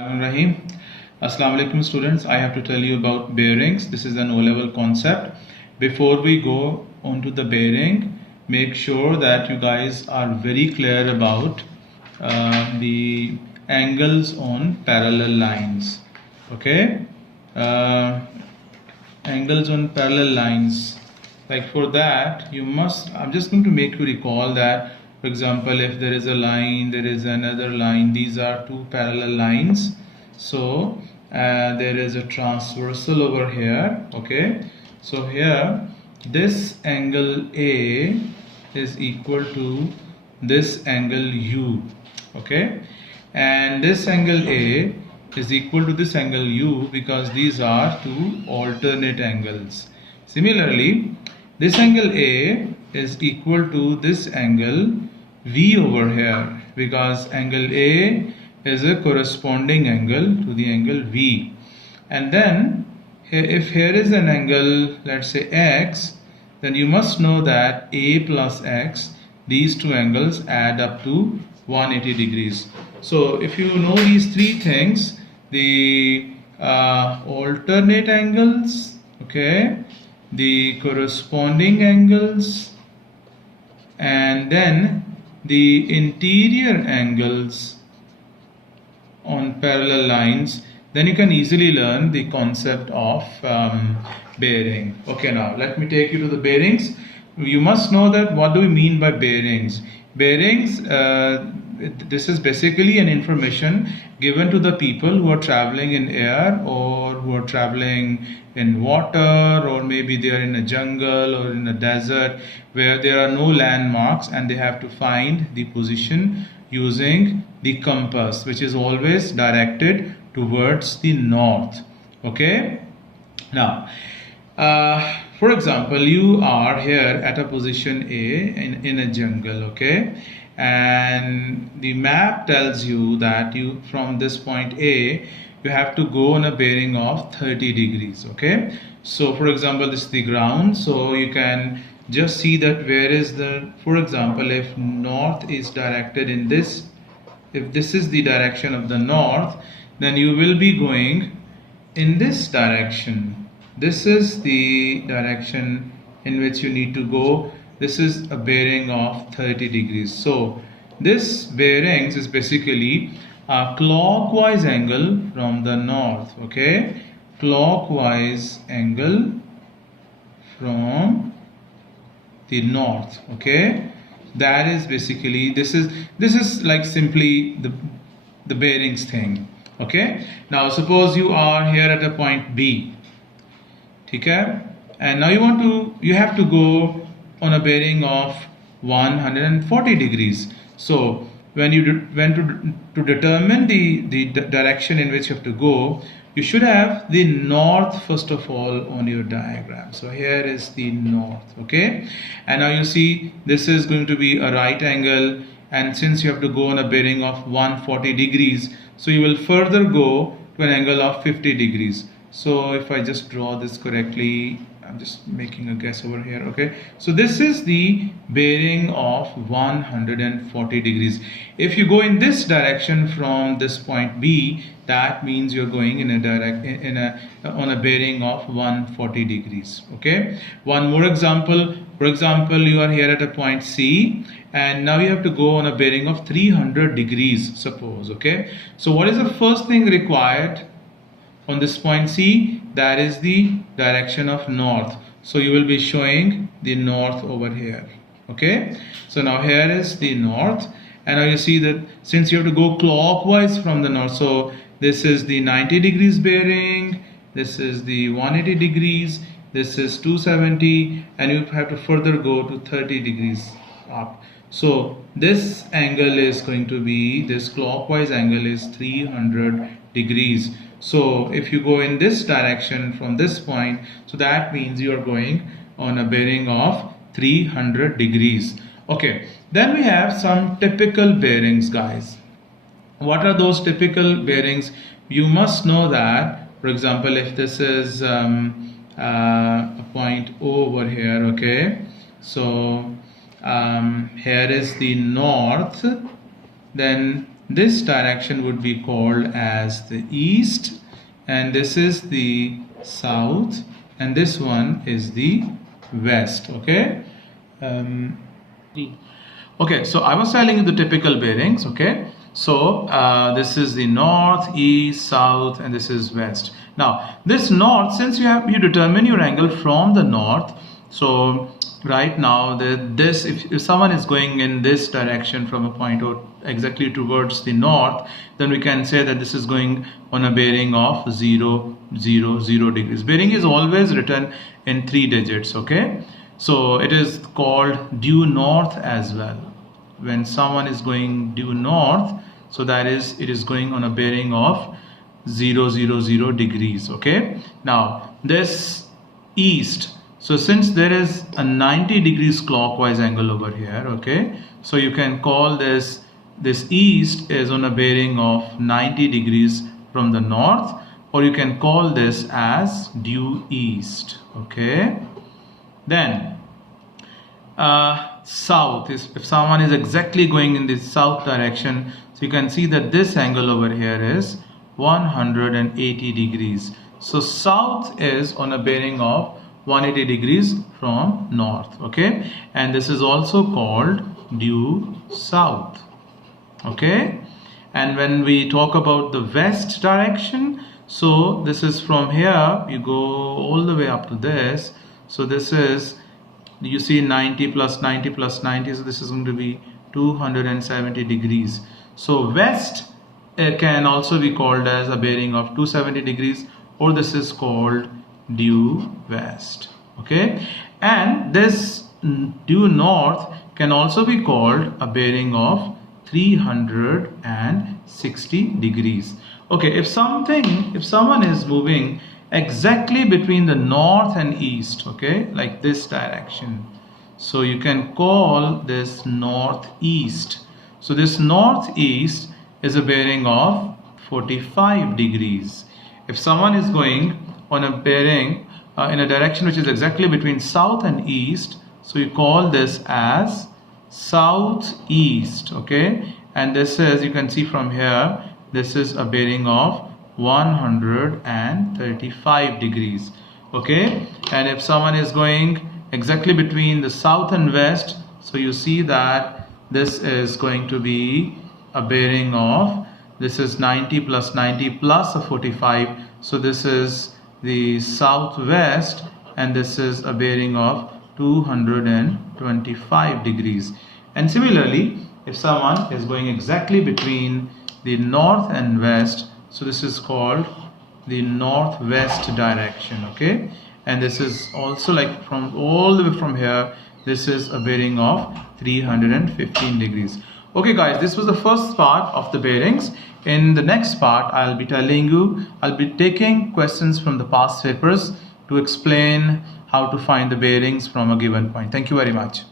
Rahim. Assalamu alaikum students. I have to tell you about bearings. This is an O-level concept. Before we go on to the bearing, make sure that you guys are very clear about the angles on parallel lines. Okay? Angles on parallel lines. Like for that, I'm just going to make you recall that, for example, if there is a line, there is another line, these are two parallel lines. So there is a transversal over here. Okay, so here this angle A is equal to this angle U. Okay, and this angle A is equal to this angle U because these are two alternate angles. Similarly, this angle A is equal to this angle V over here because angle A is a corresponding angle to the angle V. And then if here is an angle, let's say X, then you must know that A plus X, these two angles add up to 180 degrees. So if you know these three things, the alternate angles, okay, the corresponding angles, and then the interior angles on parallel lines, then you can easily learn the concept of bearing. Okay, now let me take you to the bearings. You must know that what do we mean by bearings. Bearings, this is basically an information given to the people who are traveling in air or who are traveling in water, or maybe they are in a jungle or in a desert where there are no landmarks and they have to find the position using the compass, which is always directed towards the north. Okay, now for example, you are here at a position A in a jungle, okay, and the map tells you that you from this point A you have to go on a bearing of 30 degrees. Okay, so for example, this is the ground, so you can just see that where is the, for example, if north is directed in this, if this is the direction of the north, then you will be going in this direction. This is the direction in which you need to go. This is a bearing of 30 degrees. So this bearings is basically a clockwise angle from the north. Okay, clockwise angle from the north. Okay, that is basically, this is like simply the bearings thing. Okay, now suppose you are here at a point B. Okay, and now you have to go on a bearing of 140 degrees. So when you to determine the direction in which you have to go, you should have the north first of all on your diagram. So here is the north. Okay, and now you see this is going to be a right angle, and since you have to go on a bearing of 140 degrees, so you will further go to an angle of 50 degrees. So if I just draw this correctly, I'm just making a guess over here. Okay, so this is the bearing of 140 degrees. If you go in this direction from this point B, that means you're going in a on a bearing of 140 degrees. Okay, one more example. For example, you are here at a point C, and now you have to go on a bearing of 300 degrees, suppose. Okay, so what is the first thing required on this point C? That is the direction of north. So you will be showing the north over here. Okay, so now here is the north, and now you see that since you have to go clockwise from the north, so this is the 90 degrees bearing, this is the 180 degrees, this is 270, and you have to further go to 30 degrees up. So this angle is going to be, this clockwise angle is 300 degrees. So if you go in this direction from this point, so that means you are going on a bearing of 300 degrees. Okay, then we have some typical bearings, guys. What are those typical bearings? You must know that, for example, if this is a point O over here, okay, so here is the north, then this direction would be called as the east, and this is the south, and this one is the west. Okay. Okay, so I was telling you the typical bearings. Okay, so this is the north, east, south, and this is west. Now this north, since you determine your angle from the north, so right now if someone is going in this direction from a point out exactly towards the north, then we can say that this is going on a bearing of 0, 0, 0 degrees. Bearing is always written in 3 digits. Okay, so it is called due north as well. When someone is going due north, so that is, it is going on a bearing of 0, 0, 0 degrees. Okay, now this east, so since there is a 90 degrees clockwise angle over here, okay, so you can call this east is on a bearing of 90 degrees from the north, or you can call this as due east. Okay, then south is, if someone is exactly going in the south direction, so you can see that this angle over here is 180 degrees. So south is on a bearing of 180 degrees from north. Okay, and this is also called due south. Okay, and when we talk about the west direction, so this is from here, you go all the way up to this, so this is, you see 90 plus 90 plus 90, so this is going to be 270 degrees. So west can also be called as a bearing of 270 degrees, or this is called due west. Okay, and this due north can also be called a bearing of 360 degrees. Okay, if someone is moving exactly between the north and east, okay, like this direction, so you can call this northeast. So this northeast is a bearing of 45 degrees. If someone is going on a bearing in a direction which is exactly between south and east, so you call this as southeast. Okay, and this is, you can see from here, this is a bearing of 135 degrees. Okay, and if someone is going exactly between the south and west, so you see that this is going to be a bearing of, this is 90 plus 90 plus a 45, so this is the southwest, and this is a bearing of 225 degrees. And similarly, if someone is going exactly between the north and west, so this is called the northwest direction. Okay, and this is also like from all the way from here, this is a bearing of 315 degrees. Okay guys, this was the first part of the bearings. In the next part, I'll be taking questions from the past papers to explain how to find the bearings from a given point. Thank you very much.